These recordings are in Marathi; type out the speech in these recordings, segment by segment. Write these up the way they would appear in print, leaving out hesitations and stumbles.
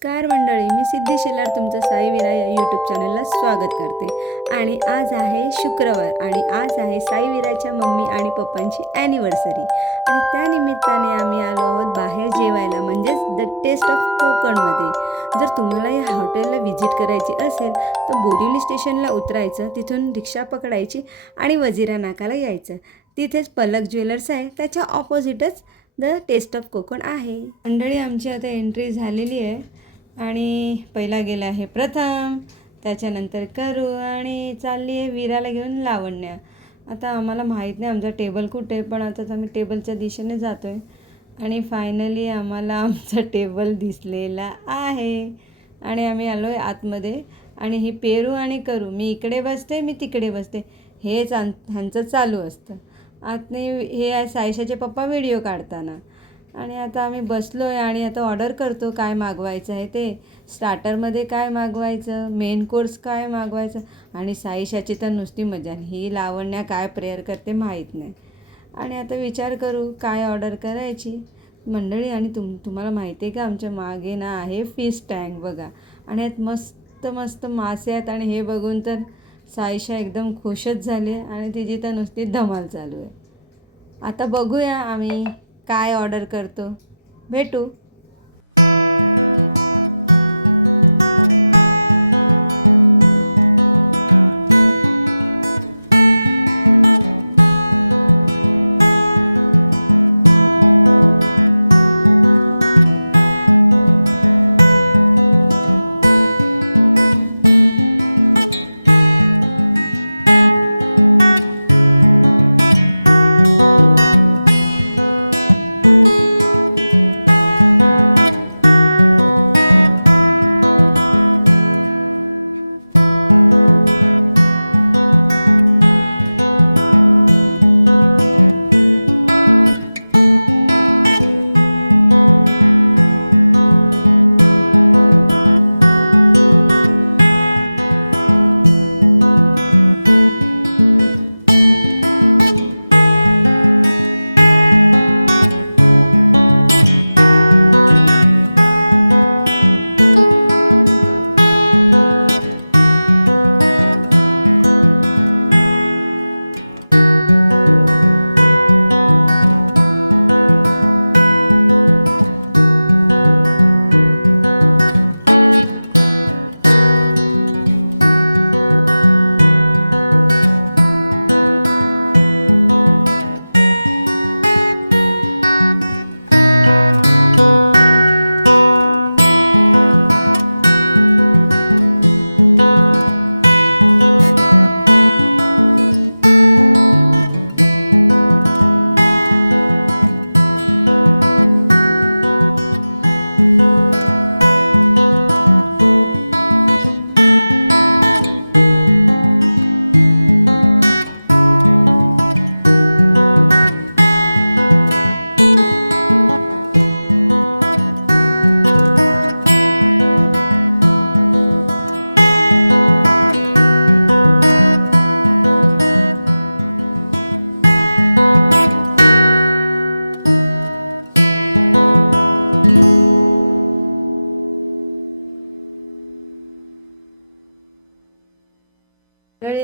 नमस्कार मंडळी, मी सिद्धी शेलार तुमचं साई विरा या यूट्यूब चॅनलला स्वागत करते. आणि आज आहे शुक्रवार आणि आज आहे साई विराच्या मम्मी आणि पप्पांची ॲनिव्हर्सरी. आणि त्या निमित्ताने आम्ही आलो आहोत बाहेर जेवायला, म्हणजेच द टेस्ट ऑफ कोकणमध्ये. जर तुम्हाला या हॉटेलला व्हिजिट करायची असेल तर बोरिवली स्टेशनला उतरायचं, तिथून रिक्षा पकडायची आणि वजिरा नाकाला यायचं. तिथेच पलक ज्वेलर्स आहे, त्याच्या ऑपोजिटच द टेस्ट ऑफ कोकण आहे. मंडळी, आमची आता एंट्री झालेली आहे आणि पहिला गेला आहे प्रथम, त्याच्यानंतर करू आणि चालली आहे विराला घेऊन लावण्या. आता आम्हाला माहीत नाही आमचा टेबल कुठे, पण आता आम्ही टेबलच्या दिशेने जातो आहे आणि फायनली आम्हाला आमचा टेबल दिसलेला आहे आणि आम्ही आलो आहे आतमध्ये. आणि ही पेरू आणि करू, मी इकडे बसते मी तिकडे बसते, हेच ह्यांचं चालू असतं. आतने हे आहे सायशाचे पप्पा व्हिडिओ काढताना. आणि आता आम्ही बसलो आहे आणि आता ऑर्डर करतो काय मागवायचं आहे ते. स्टार्टरमध्ये काय मागवायचं, मेन कोर्स काय मागवायचं. आणि सायशाची तर नुसती मजा, ही लावण्या काय प्रेयर करते माहीत नाही. आणि आता विचार करू काय ऑर्डर करायची मंडळी. आणि तुम्हाला माहिती आहे का, आमच्या मागे ना आहे फिश टँक बघा, आणि यात मस्त मस्त मासे आहेत. आणि हे बघून तर सायशा एकदम खुशच झाली आणि तिची तर नुसती धमाल चालू आहे. आता बघूया आम्ही काय ऑर्डर करतो, भेटू.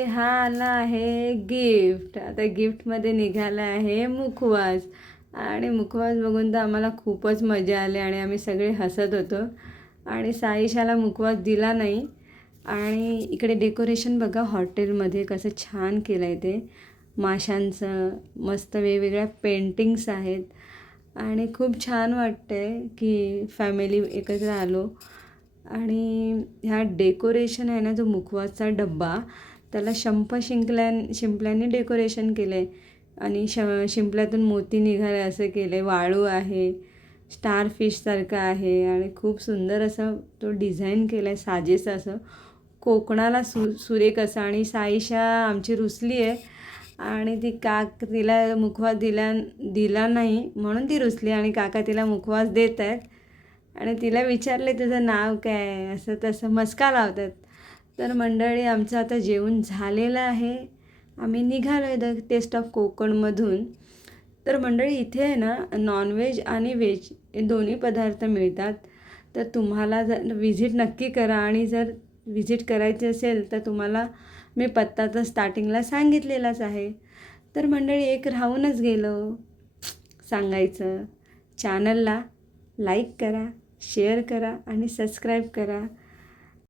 हा आला आहे गिफ्ट. आता गिफ्टमध्ये निघाला आहे मुखवास. आणि मुखवास बघून तर आम्हाला खूपच मजा आली आणि आम्ही सगळे हसत होतो. आणि साईशाला मुखवास दिला नाही. आणि इकडे डेकोरेशन बघा हॉटेलमध्ये कसं छान केलं आहे ते, माशांचं मस्त वेगवेगळ्या पेंटिंग्स आहेत आणि खूप छान वाटतं आहे की फॅमिली एकत्र आलो. आणि ह्या डेकोरेशन आहे ना, जो मुखवासचा डब्बा त्याला शिंपल्यांनी डेकोरेशन केलं आहे. आणि शिंपल्यातून मोती निघाले असं केलं आहे, वाळू आहे, स्टार फिशसारखं आहे आणि खूप सुंदर असं तो डिझाईन केला आहे साजेसं असं कोकणाला सुरेख असं. आणि साईशा आमची रुसली आहे आणि ती तिला मुखवास दिला नाही म्हणून ती रुसली. आणि काका तिला मुखवास देत आहेत आणि तिला विचारले तुझं नाव काय, असं तसं मस्का लावतात. तर मंडळी, आमचं आता जेवण झालेलं आहे, आम्ही निघालो आहे द टेस्ट ऑफ कोकणमधून. तर मंडळी, इथे आहे ना नॉनव्हेज आणि व्हेज हे दोन्ही पदार्थ मिळतात. तर तुम्हाला जर विजिट नक्की करा. आणि जर विजिट करायची असेल तर तुम्हाला मी पत्ता तर स्टार्टिंगला सांगितलेलाच आहे. तर मंडळी एक राहूनच गेलं सांगायचं. चॅनलला लाईक करा, शेअर करा आणि सबस्क्राईब करा.